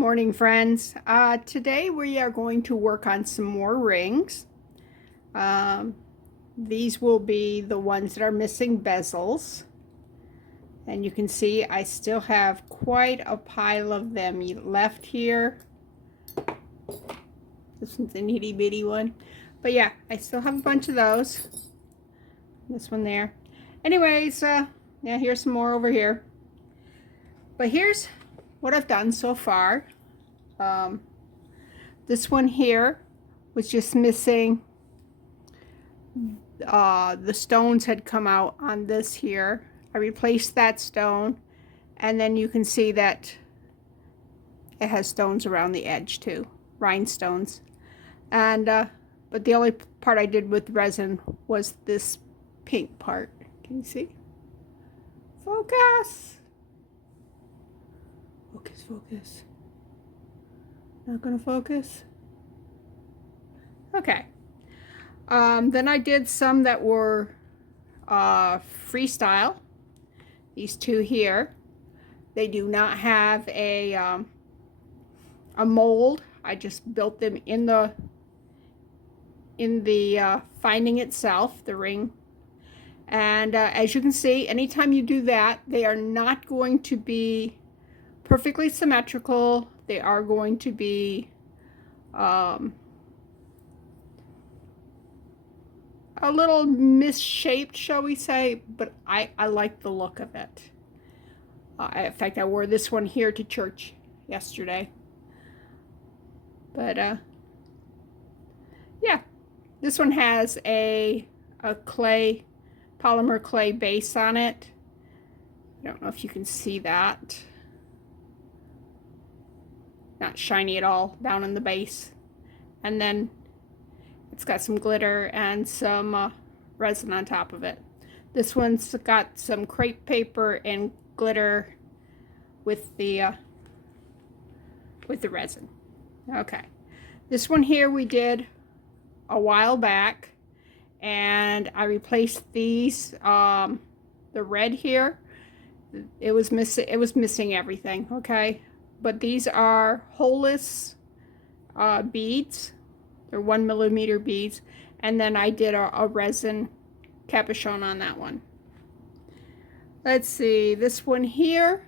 Morning, friends. Today we are going to work on some more rings. Um, these will be the ones that are missing bezels. And you can see I still have quite a pile of them left here. This one's an itty bitty one. But yeah, I still have a bunch of those. This one there. Anyways, yeah, here's some more over here. But here's what I've done so far. This one here was just missing. The stones had come out on this here. I replaced that stone, and then you can see that it has stones around the edge too, rhinestones. And but the only part I did with resin was this pink part. Can you see? Focus! Focus, focus. Not gonna focus. Okay. Then I did some that were freestyle. These two here. They do not have a mold. I just built them in the finding itself, the ring. And as you can see, anytime you do that, they are not going to be perfectly symmetrical. They are going to be a little misshaped, shall we say, but I like the look of it. In fact, I wore this one here to church yesterday. But yeah, this one has a clay, polymer clay base on it. I don't know if you can see that. Not shiny at all down in the base. And then it's got some glitter and some resin on top of it. This one's got some crepe paper and glitter with the resin. Okay. This one here we did a while back, and I replaced these, the red here. It was missing everything, okay? But these are holeless beads. They're 1 millimeter beads. And then I did a resin capuchon on that one. Let's see, this one here,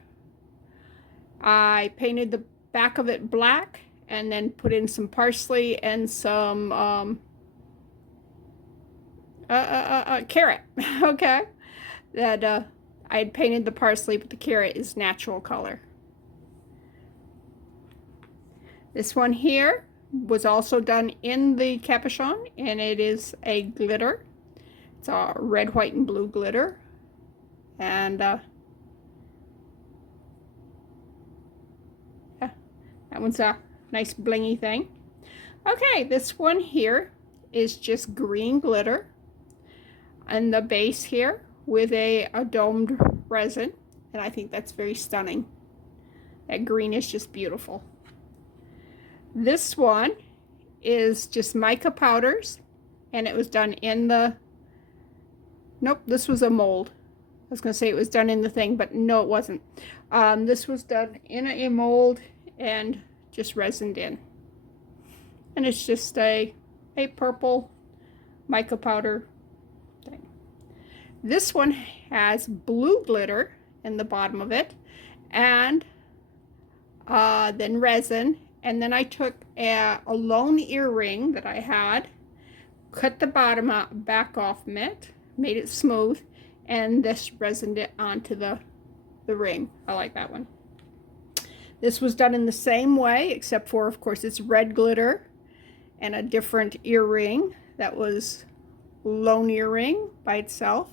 I painted the back of it black and then put in some parsley and some carrot. Okay, that I had painted the parsley, but the carrot is natural color. This one here was also done in the capuchon, and it is a glitter. It's a red, white, and blue glitter. And yeah, that one's a nice blingy thing. Okay, this one here is just green glitter and the base here with a domed resin, and I think that's very stunning. That green is just beautiful. This one is just mica powders, and it was done in the, nope, this was a mold. I was going to say it was done in the thing, but no, it wasn't. This was done in a mold and just resined in. And it's just a purple mica powder thing. This one has blue glitter in the bottom of it, and then resin. And then I took a lone earring that I had, cut the bottom back off it, made it smooth, and this resined it onto the ring. I like that one. This was done in the same way, except for, of course, it's red glitter and a different earring. That was lone earring by itself.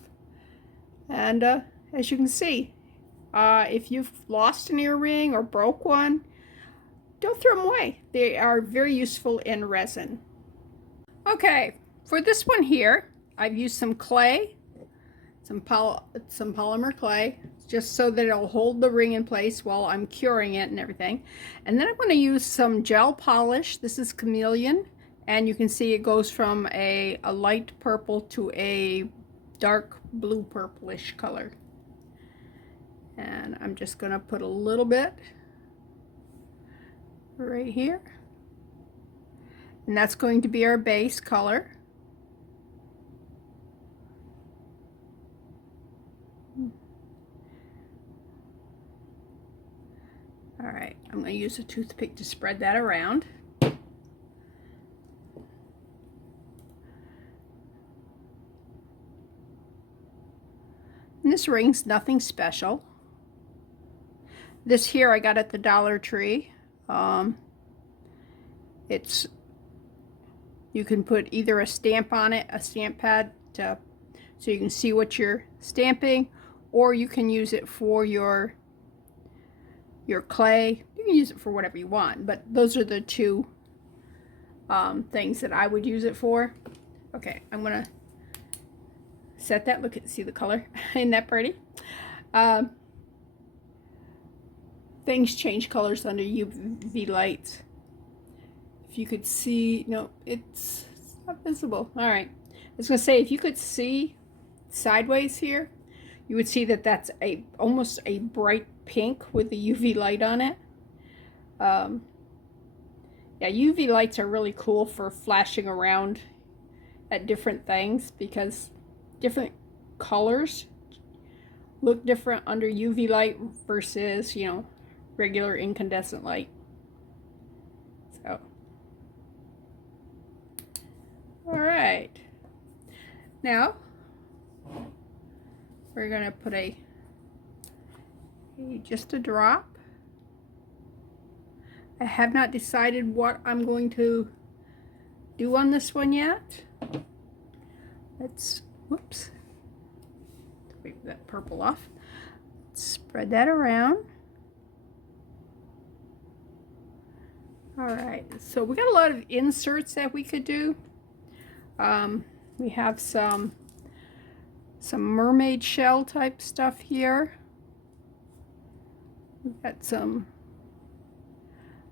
And as you can see, if you've lost an earring or broke one, don't throw them away. They are very useful in resin. Okay, for this one here, I've used some clay, some polymer clay, just so that it'll hold the ring in place while I'm curing it and everything. And then I'm going to use some gel polish. This is Chameleon, and you can see it goes from a light purple to a dark blue purplish color. And I'm just going to put a little bit right here. And that's going to be our base color. All right, I'm going to use a toothpick to spread that around. And this ring's nothing special. This here I got at the Dollar Tree. You can put either a stamp on it, a stamp pad, so you can see what you're stamping, or you can use it for your clay. You can use it for whatever you want, but those are the two things that I would use it for. Okay, I'm gonna set that. Look at, see the color? Isn't that pretty? Things change colors under UV lights. If you could see, no, it's not visible. All right, I was gonna say, if you could see sideways here, you would see that that's almost a bright pink with the UV light on it. Yeah, UV lights are really cool for flashing around at different things, because different colors look different under UV light versus, you know, regular incandescent light. So, all right, now we're gonna put just a drop. I have not decided what I'm going to do on this one yet. Let's, whoops, wipe that purple off. Spread that around. All right, so we got a lot of inserts that we could do. We have some mermaid shell type stuff here. We've got some,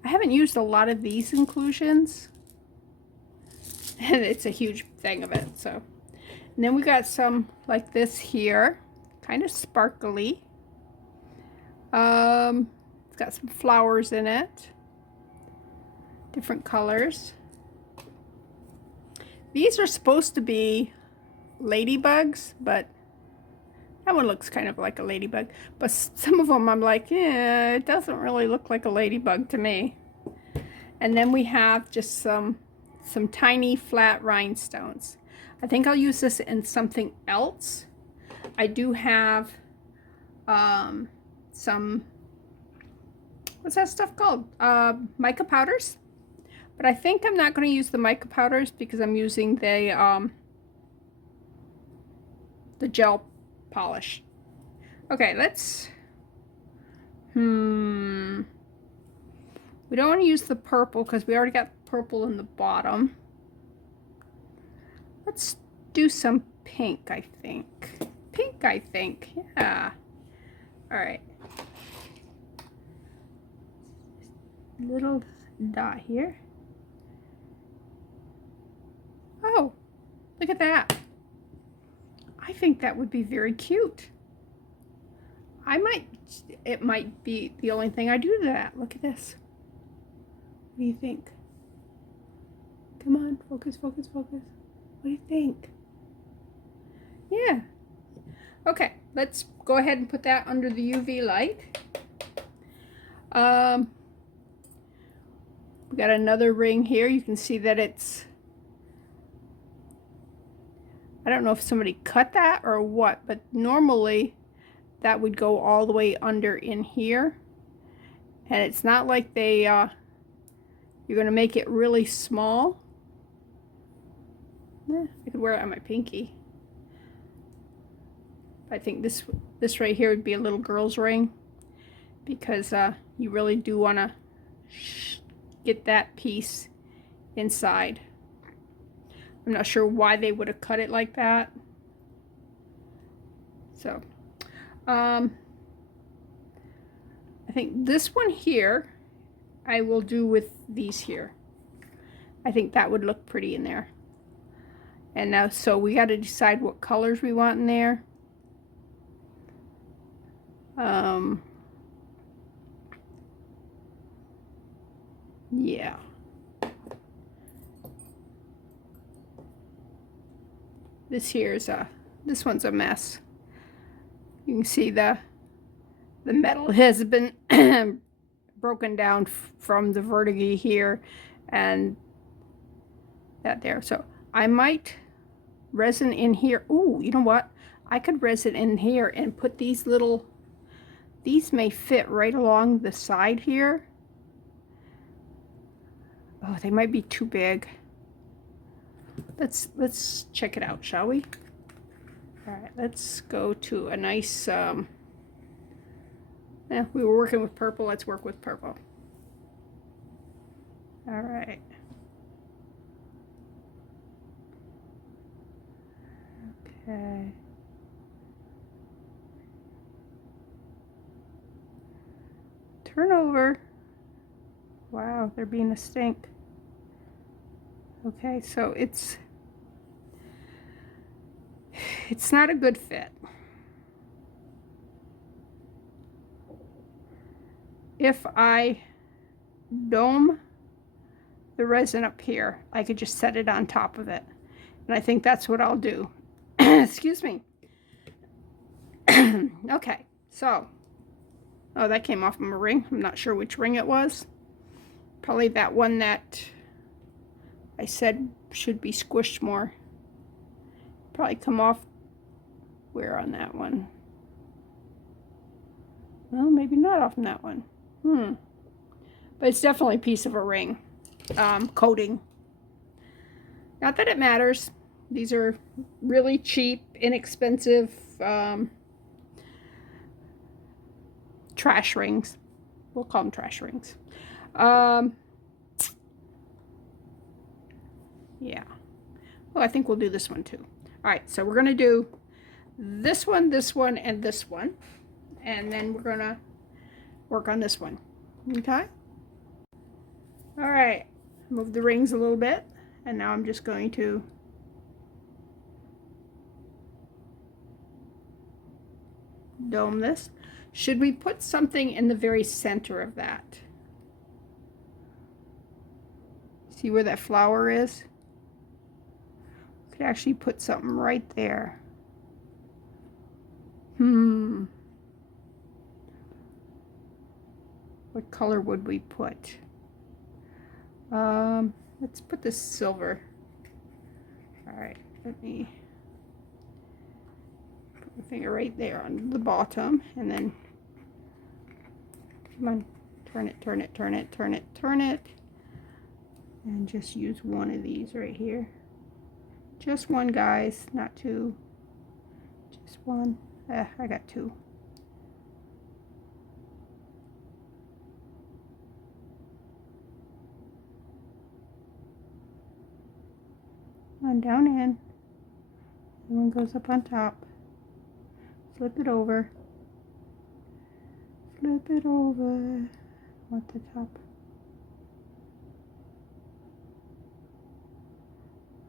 I haven't used a lot of these inclusions, and it's a huge thing of it. So, and then we got some like this here, kind of sparkly. It's got some flowers in it, different colors. These are supposed to be ladybugs, but that one looks kind of like a ladybug. But some of them I'm like, yeah, it doesn't really look like a ladybug to me. And then we have just some tiny flat rhinestones. I think I'll use this in something else. I do have some, what's that stuff called? Mica powders. But I think I'm not going to use the mica powders because I'm using the gel polish. Okay, let's, we don't want to use the purple because we already got purple in the bottom. Let's do some pink, I think. Pink, I think, yeah. All right. Little dot here. Oh, look at that. I think that would be very cute. It might be the only thing I do to that. Look at this. What do you think? Come on, focus, focus, focus. What do you think? Yeah. Okay, let's go ahead and put that under the UV light. We got another ring here. You can see that it's, I don't know if somebody cut that or what, but normally that would go all the way under in here. And it's not like they, you're going to make it really small. I could wear it on my pinky. I think this right here would be a little girl's ring, because you really do want to get that piece inside. I'm not sure why they would have cut it like that. So, I think this one here, I will do with these here. I think that would look pretty in there. And now, so we got to decide what colors we want in there. Yeah. This one's a mess. You can see the metal has been broken down from the vertigris here and that there. So I might resin in here. Ooh, you know what? I could resin in here and put these may fit right along the side here. Oh, they might be too big. Let's check it out, shall we? All right, let's go to a nice, we were working with purple. Let's work with purple. All right. Okay. Turn over. Wow, they're being a stink. Okay, so it's not a good fit. If I dome the resin up here, I could just set it on top of it. And I think that's what I'll do. Excuse me. Okay, so, oh, that came off of my ring. I'm not sure which ring it was. Probably that one that I said should be squished more. Probably come off where on that one? Well, maybe not off on that one. But it's definitely a piece of a ring coating. Not that it matters. These are really cheap, inexpensive trash rings. We'll call them trash rings. Yeah. Oh, I think we'll do this one too. All right, so we're going to do this one, and this one. And then we're going to work on this one. Okay? All right. Move the rings a little bit. And now I'm just going to dome this. Should we put something in the very center of that? See where that flower is? Could actually put something right there. What color would we put? Let's put this silver. All right, let me put my finger right there on the bottom, and then come on, turn it, turn it, turn it, turn it, turn it, and just use one of these right here. Just one, guys, not two. Just one. I got two. One down in. One goes up on top. Flip it over. Flip it over. Want the top.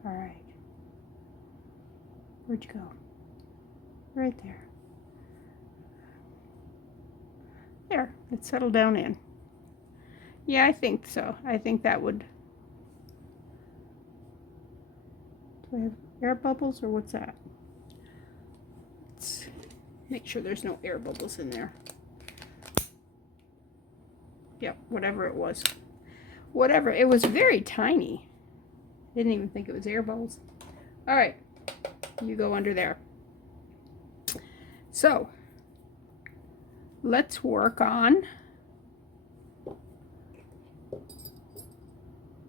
All right. Where'd you go? Right there. There, let's settle down in. Yeah, I think so. I think that would. Do I have air bubbles or what's that? Let's make sure there's no air bubbles in there. Yep, whatever it was. Whatever. It was very tiny. Didn't even think it was air bubbles. All right. You go under there. So, let's work on,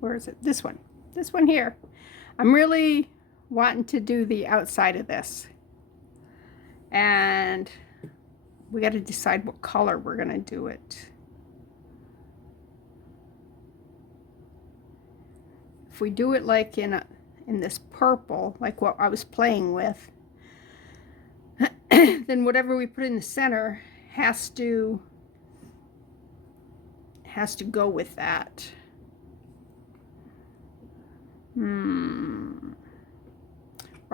where is it? This one. This one here. I'm really wanting to do the outside of this. And we got to decide what color we're going to do it. If we do it like in this purple, like what I was playing with, then whatever we put in the center has to go with that. Or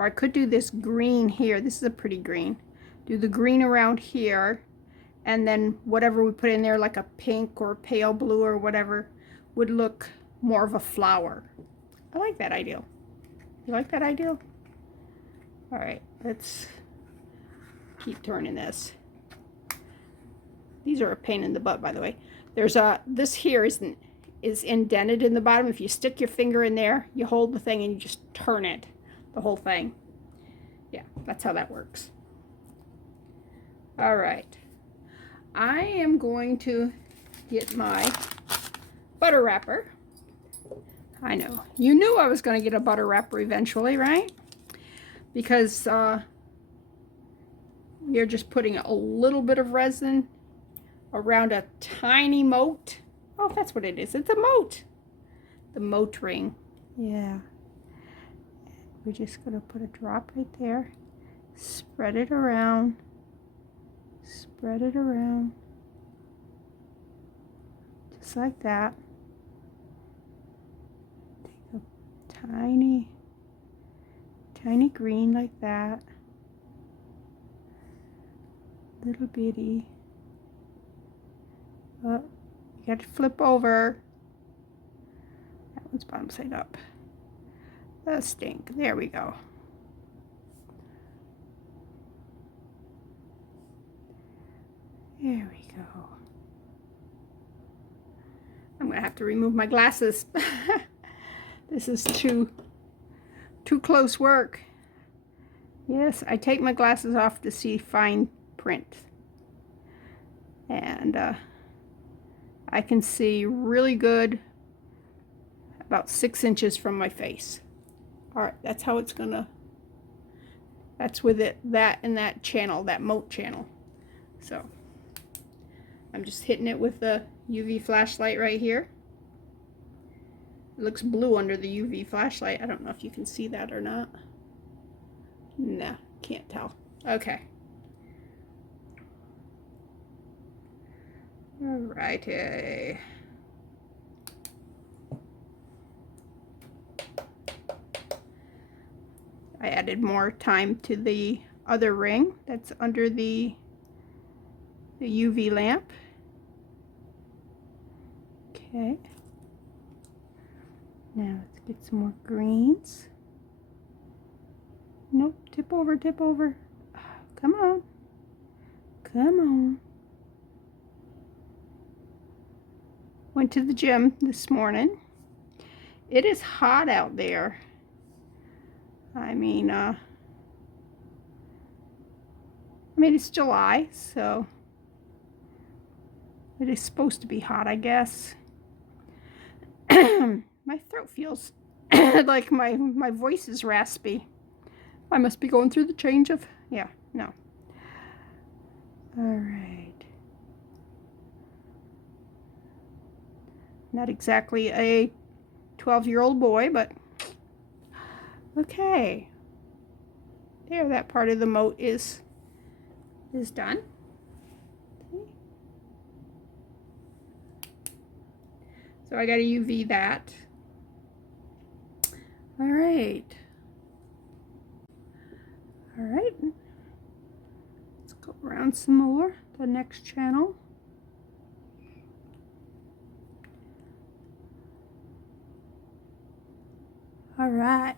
I could do this green here. This is a pretty green. Do the green around here, and then whatever we put in there, like a pink or pale blue or whatever, would look more of a flower. I like that idea. You like that idea? All right, let's keep turning this. These are a pain in the butt, by the way. There's this here is indented in the bottom. If you stick your finger in there, you hold the thing and you just turn it, the whole thing. Yeah, that's how that works. All right, I am going to get my butter wrapper. I know, you knew I was going to get a butter wrapper eventually, right? Because you're just putting a little bit of resin around a tiny moat. Oh, that's what it is. It's a moat. The moat ring. Yeah. We're just going to put a drop right there. Spread it around. Spread it around. Just like that. Take a tiny green like that. Little bitty. Oh, you got to flip over. That one's bottom side up. The stink. There we go. There we go. I'm gonna have to remove my glasses. This is too close work. Yes, I take my glasses off to see fine print. And I can see really good about 6 inches from my face. All right, that's how it's gonna, that's with it, that and that channel, that Moat channel. So I'm just hitting it with the UV flashlight right here. It looks blue under the UV flashlight. I don't know if you can see that or not. Nah, can't tell. Okay. Alrighty. I added more time to the other ring that's under the UV lamp. Okay. Now let's get some more greens. Nope, tip over, tip over. Come on. Come on. Went to the gym this morning. It is hot out there. I mean, it's July, so it is supposed to be hot, I guess. My throat feels like my voice is raspy. I must be going through the change of, yeah, no. All right. Not exactly a 12-year-old boy, but okay. There, that part of the moat is done. Okay. So I got to UV that. All right. All right. Let's go around some more, the next channel. All right.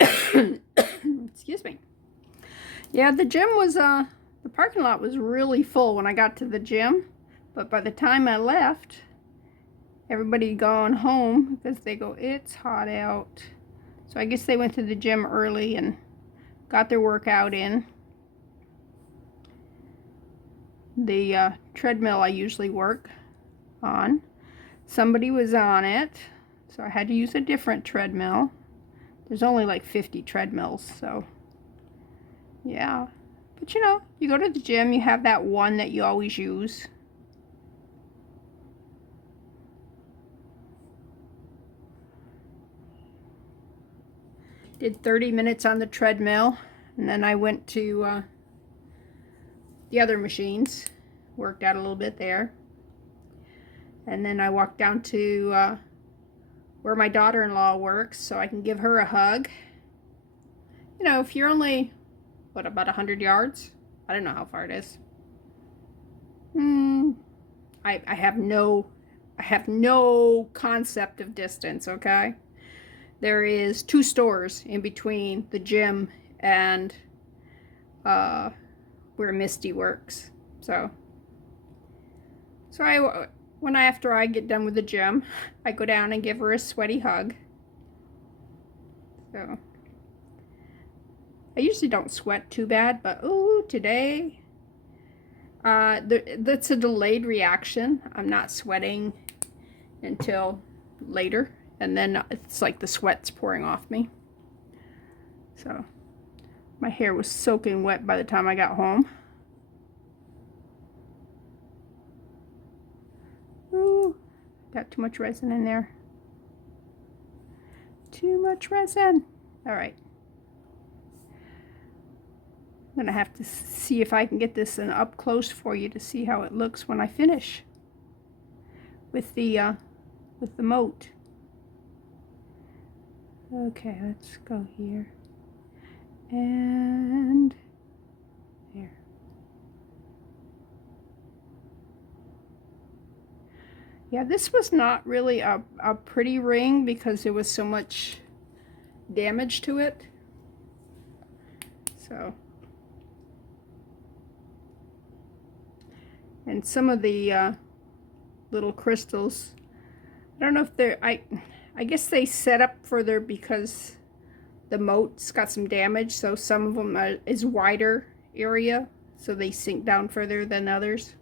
Excuse me. Yeah, the gym was, the parking lot was really full when I got to the gym. But by the time I left, everybody had gone home because they go, it's hot out. So I guess they went to the gym early and got their workout in. The treadmill I usually work on, somebody was on it, so I had to use a different treadmill. There's only like 50 treadmills, so yeah. But you know, you go to the gym, you have that one that you always use. Did 30 minutes on the treadmill, and then I went to the other machines, worked out a little bit there, and then I walked down to where my daughter-in-law works so I can give her a hug. You know, if you're only, what, about 100 yards? I don't know how far it is. I have no I have no concept of distance, okay? There is 2 stores in between the gym and where Misty works. So after I get done with the gym, I go down and give her a sweaty hug. So I usually don't sweat too bad, but oh, today that's a delayed reaction. I'm not sweating until later, and then it's like the sweat's pouring off me. So my hair was soaking wet by the time I got home. Ooh, got too much resin in there. Too much resin. All right. I'm gonna have to see if I can get this in up close for you to see how it looks when I finish with the Moat. Okay, let's go here and there. Yeah, this was not really a pretty ring because there was so much damage to it. So, and some of the little crystals, I don't know if they're, I guess they set up further because the Moat's got some damage, so some of them is wider area, so they sink down further than others.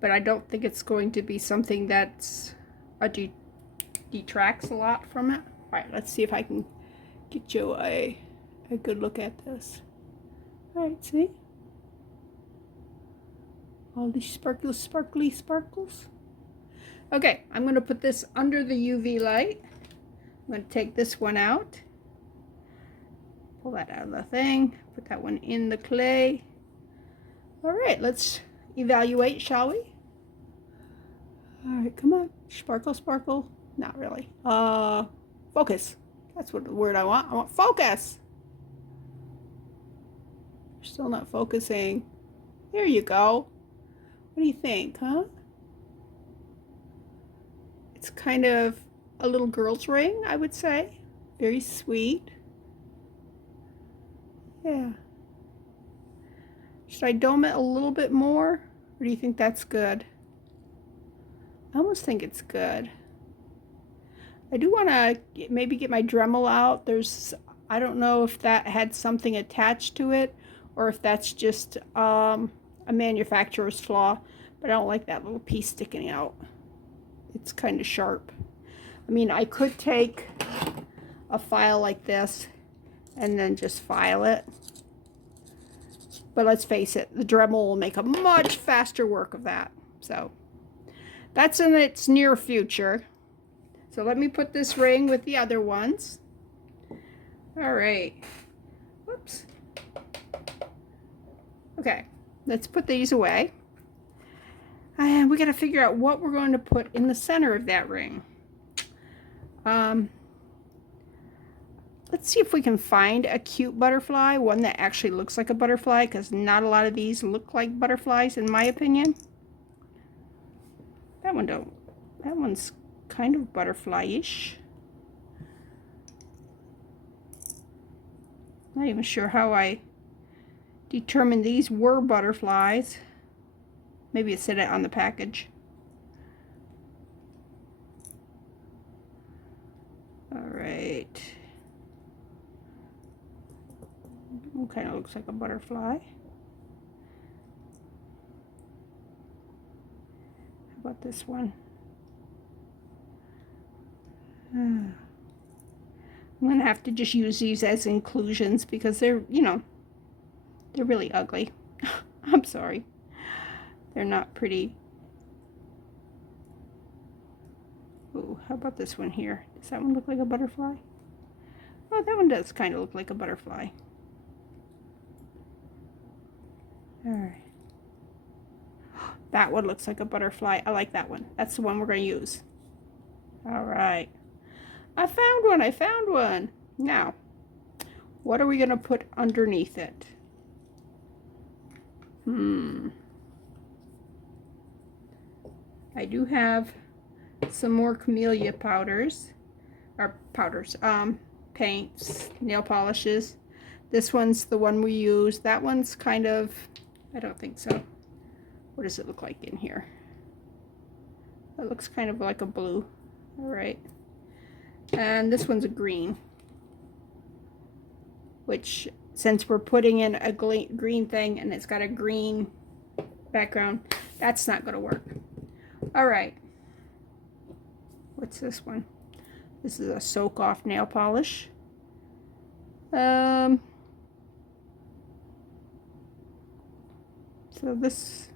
But I don't think it's going to be something that's detracts a lot from it. All right, let's see if I can get you a good look at this. All right, see? All these sparkles, sparkly sparkles. Okay, I'm going to put this under the UV light. I'm going to take this one out. Pull that out of the thing. Put that one in the clay. All right, let's evaluate, shall we? All right, come on. Sparkle, sparkle. Not really. Focus. That's what the word I want. I want focus. You're still not focusing. There you go. What do you think, huh? It's kind of a little girl's ring, I would say. Very sweet. Yeah. Should I dome it a little bit more? Or do you think that's good? I almost think it's good. I do want to maybe get my Dremel out. I don't know if that had something attached to it or if that's just a manufacturer's flaw, but I don't like that little piece sticking out. It's kind of sharp. I mean, I could take a file like this and then just file it. But let's face it, the Dremel will make a much faster work of that. So that's in its near future. So let me put this ring with the other ones. All right. Whoops. Okay, let's put these away. And we got to figure out what we're going to put in the center of that ring. Let's see if we can find a cute butterfly, one that actually looks like a butterfly, because not a lot of these look like butterflies in my opinion. That one's kind of butterfly-ish. Not even sure how I determined these were butterflies. Maybe it said it on the package. All right. Kind of looks like a butterfly. How about this one? I'm gonna have to just use these as inclusions because they're, they're really ugly. I'm sorry. They're not pretty. Ooh, how about this one here? Does that one look like a butterfly? Oh, that one does kind of look like a butterfly. All right. That one looks like a butterfly. I like that one. That's the one we're going to use. All right. I found one. I found one. Now, what are we going to put underneath it? I do have some more camellia powders, or powders, paints, nail polishes. This one's the one we use. That one's kind of, I don't think so. What does it look like in here? It looks kind of like a blue. All right. And this one's a green, which since we're putting in a green thing and it's got a green background, that's not going to work. All right. What's this one? This is a soak off nail polish. So this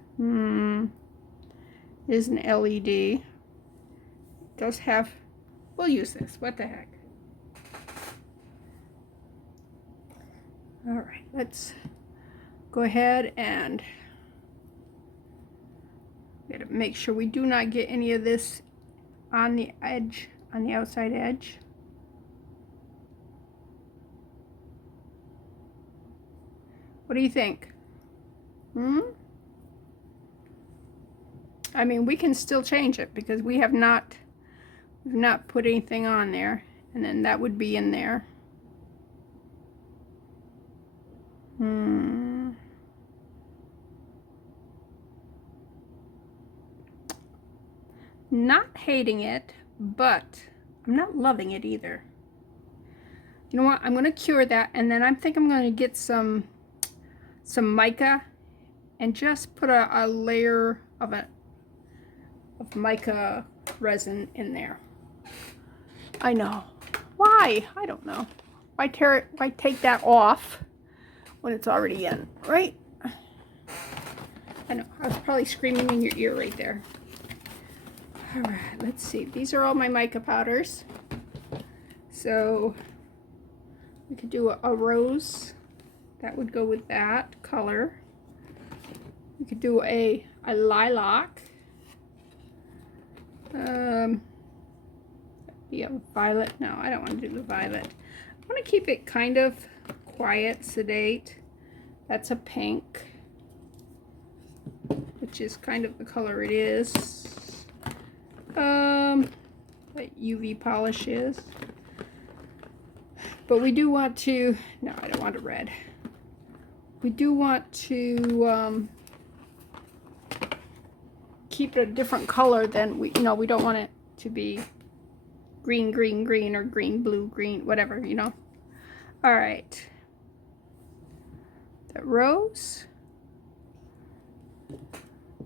is an LED. It does have, we'll use this. What the heck? All right, let's go ahead and gotta make sure we do not get any of this on the edge, on the outside edge. What do you think? I mean, we can still change it because we've not put anything on there, and then that would be in there. Not hating it, but I'm not loving it either. You know what? I'm going to cure that, and then I think I'm going to get some mica and just put a layer of mica resin in there. I know. Why? I don't know. Why take that off when it's already in, right? I know. I was probably screaming in your ear right there. All right, let's see. These are all my mica powders. So we could do a rose. That would go with that color. We could do a lilac. Yeah, violet. No, I don't want to do the violet. I want to keep it kind of quiet, sedate. That's a pink, which is kind of the color it is. What UV polish is. But we do want to, no, I don't want a red. We do want to keep it a different color than we don't want it to be green, green, green, or green, blue, green, whatever, you know. All right. The rose,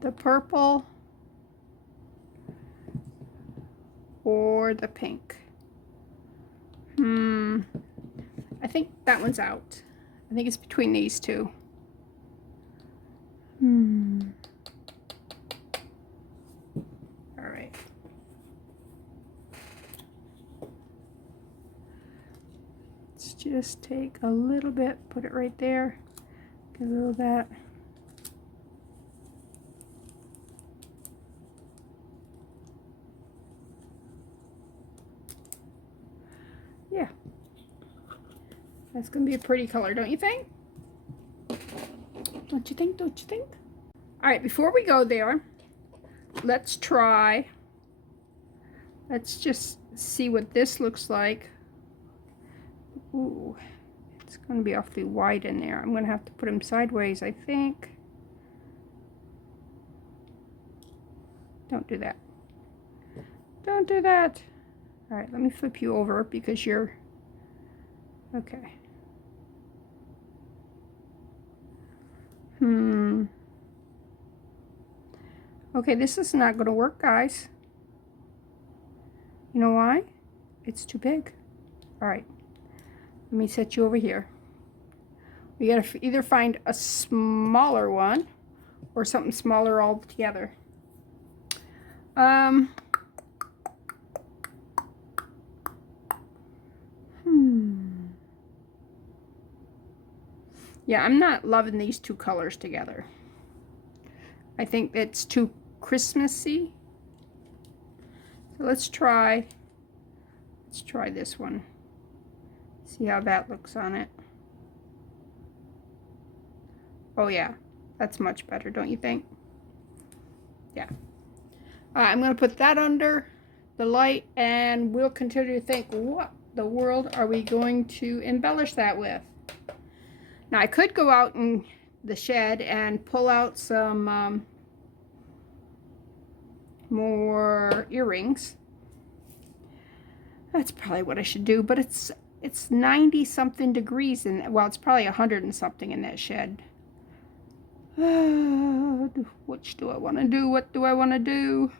the purple, or the pink. I think that one's out. I think it's between these two. All right. Let's just take a little bit, put it right there, get a little of that. Yeah. That's going to be a pretty color, don't you think? Don't you think? Don't you think? All right, before we go there, let's just see what this looks like. Ooh, it's going to be awfully wide in there. I'm going to have to put them sideways, I think. Don't do that. Don't do that. All right, let me flip you over because you're... Okay. Okay, this is not going to work, guys. You know why? It's too big. All right. Let me set you over here. We got to either find a smaller one or something smaller altogether. Yeah, I'm not loving these two colors together. I think it's too Christmassy. So let's try this one. See how that looks on it. Oh yeah, that's much better, don't you think? Yeah. I'm going to put that under the light, and we'll continue to think, what the world are we going to embellish that with? Now, I could go out in the shed and pull out some more earrings. That's probably what I should do, but it's 90 something degrees, and well, it's probably 100 and something in that shed. Which do I want to do? What do I want to do?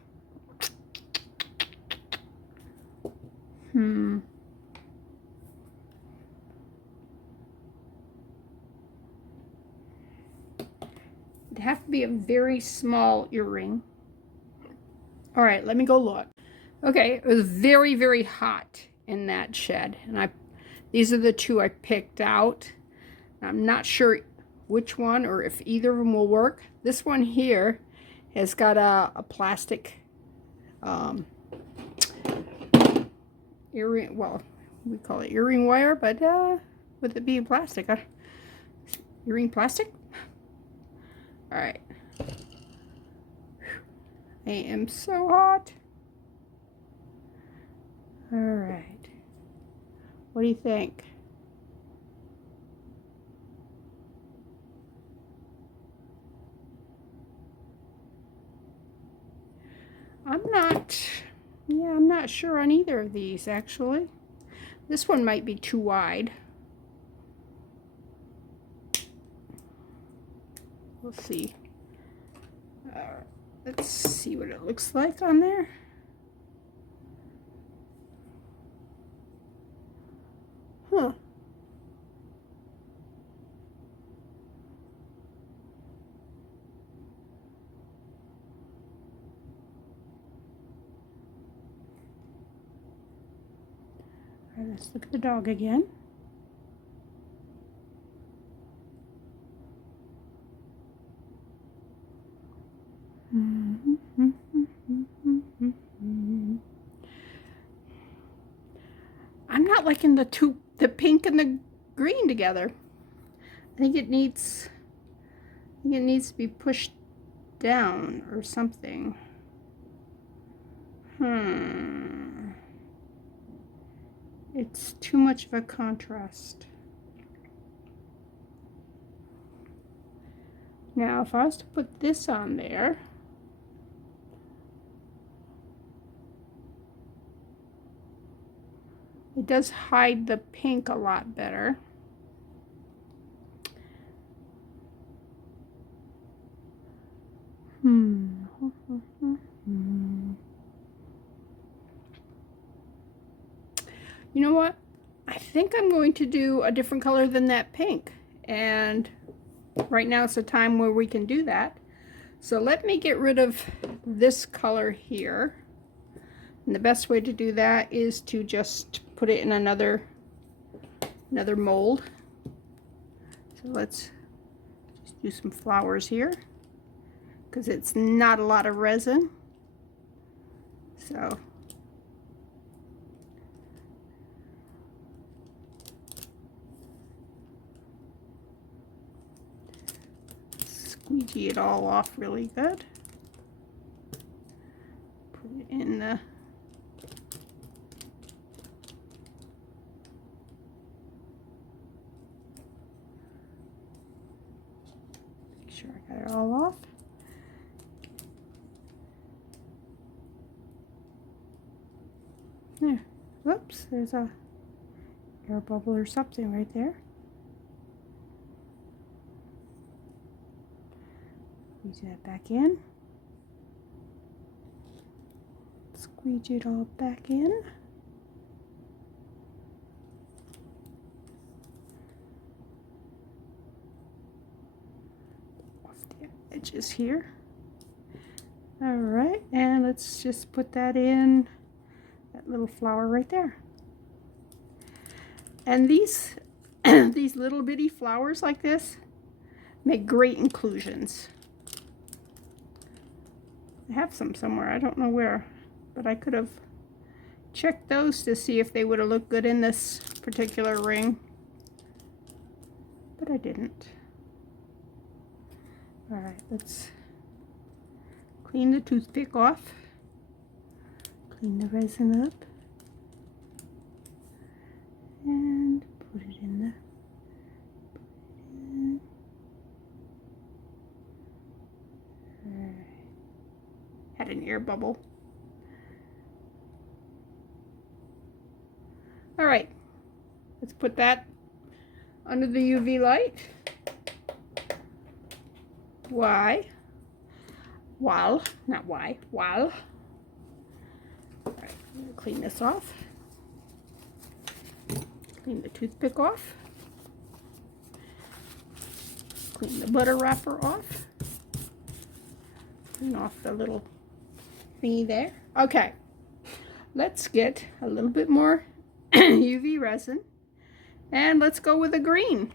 It'd have to be a very small earring. All right, let me go look. Okay, it was very, very hot in that shed, and these are the two I picked out. I'm not sure which one or if either of them will work. This one here has got a plastic earring, well, we call it earring wire, but with it being plastic, earring plastic? All right. I am so hot. All right. What do you think? I'm not sure on either of these, actually. This one might be too wide. We'll see. Let's see what it looks like on there. Huh. All right, let's look at the dog again. I'm not liking the pink and the green together. I think it needs to be pushed down or something. It's too much of a contrast. Now, if I was to put this on there, it does hide the pink a lot better. You know what? I think I'm going to do a different color than that pink. And right now it's a time where we can do that. So let me get rid of this color here. And the best way to do that is to just put it in another mold. So let's just do some flowers here, because it's not a lot of resin. So squeegee it all off really good. Put it in the make sure I got it all off. There. Whoops, there's a air bubble or something right there. Squeeze that back in. Squeeze it all back in. Off the edges here. All right, and let's just put that in that little flower right there. And these these little bitty flowers like this make great inclusions. I have some somewhere, I don't know where, but I could have checked those to see if they would have looked good in this particular ring, but I didn't. All right, let's clean the toothpick off. Clean the resin up and put it in the had an air bubble. All right, let's put that under the UV light. While. All right, I'm gonna clean this off. Clean the toothpick off. Clean the butter wrapper off. Clean off the little thingy there. Okay, let's get a little bit more UV resin, and let's go with a green.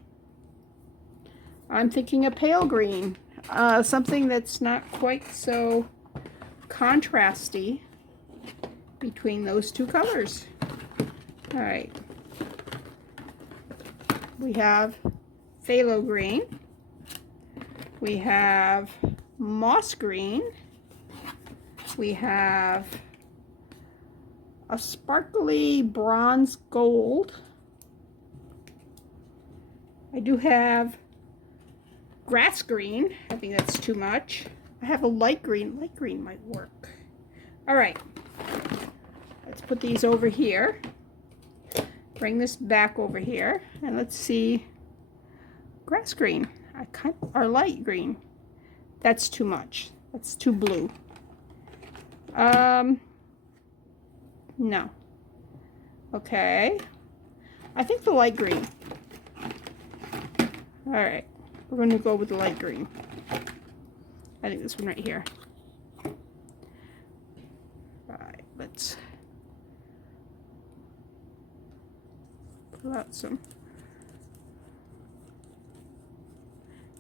I'm thinking a pale green, something that's not quite so contrasty between those two colors. All right, we have phthalo green, we have moss green, we have a sparkly bronze gold. I do have grass green. I think that's too much. I have a light green. Light green might work. All right, let's put these over here. Bring this back over here, and let's see. Grass green. Or light green. That's too much. That's too blue. No. Okay. I think the light green. All right. We're going to go with the light green. I think this one right here. All right. Let's pull out some.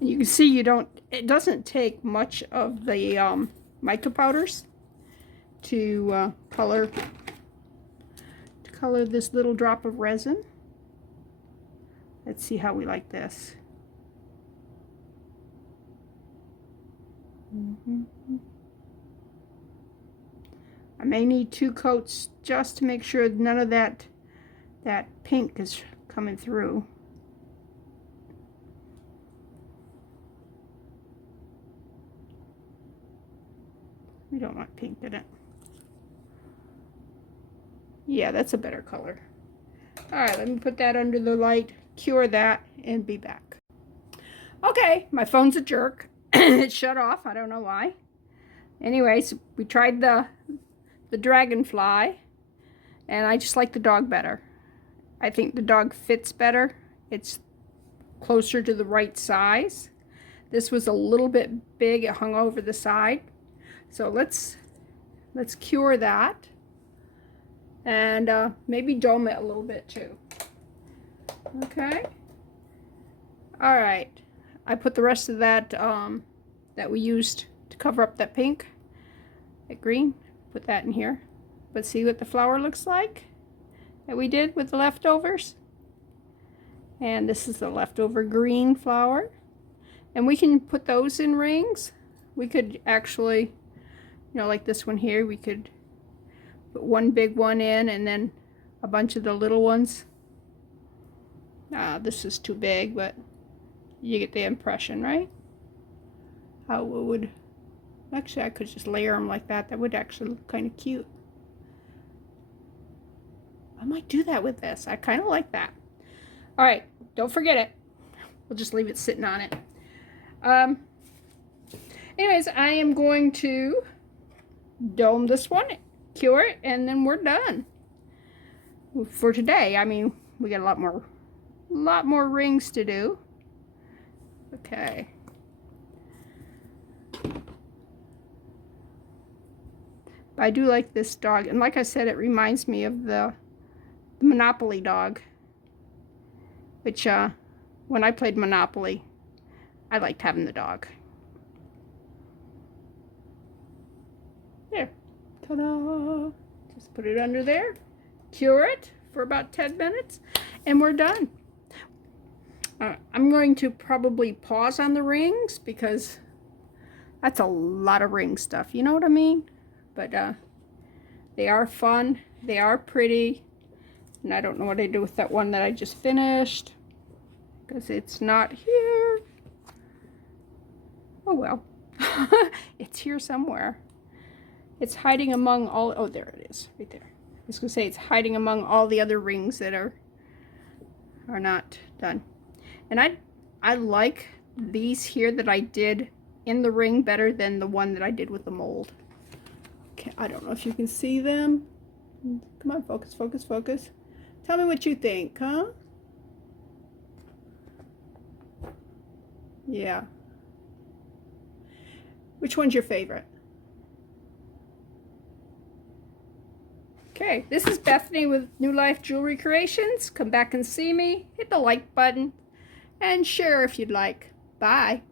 And you can see it doesn't take much of the mica powders to color this little drop of resin. Let's see how we like this. I may need 2 coats just to make sure none of that pink is coming through. We don't want pink in it. Yeah, that's a better color. All right, let me put that under the light, cure that, and be back. Okay, my phone's a jerk. It shut off. I don't know why. Anyways, we tried the dragonfly, and I just like the dog better. I think the dog fits better. It's closer to the right size. This was a little bit big. It hung over the side. So let's cure that, and maybe dome it a little bit too. Okay. All right. I put the rest of that that we used to cover up that pink, that green. Put that in here. But see what the flower looks like that we did with the leftovers. And this is the leftover green flower. And we can put those in rings. We could actually, like this one here, we could put one big one in and then a bunch of the little ones. This is too big, but you get the impression, right? How it would, actually I could just layer them like that. That would actually look kind of cute. I might do that with this. I kind of like that. All right, don't forget it. We'll just leave it sitting on it. Anyways, I am going to dome this one, cure it, and then we're done for today. I mean, we got a lot more rings to do. Okay. But I do like this dog, and like I said, it reminds me of the Monopoly dog, which when I played Monopoly, I liked having the dog. There. Ta-da! Just put it under there, cure it for about 10 minutes, and we're done. I'm going to probably pause on the rings because that's a lot of ring stuff, you know what I mean? But They are fun. They are pretty. And I don't know what I do with that one that I just finished, because it's not here. Oh well. It's here somewhere. It's hiding among all, oh there it is, right there. I was gonna say it's hiding among all the other rings that are not done. And I like these here that I did in the ring better than the one that I did with the mold. Okay, I don't know if you can see them. Come on, focus, focus, focus. Tell me what you think, huh? Yeah. Which one's your favorite? Okay, this is Bethany with New Life Jewelry Creations. Come back and see me. Hit the like button and share if you'd like. Bye.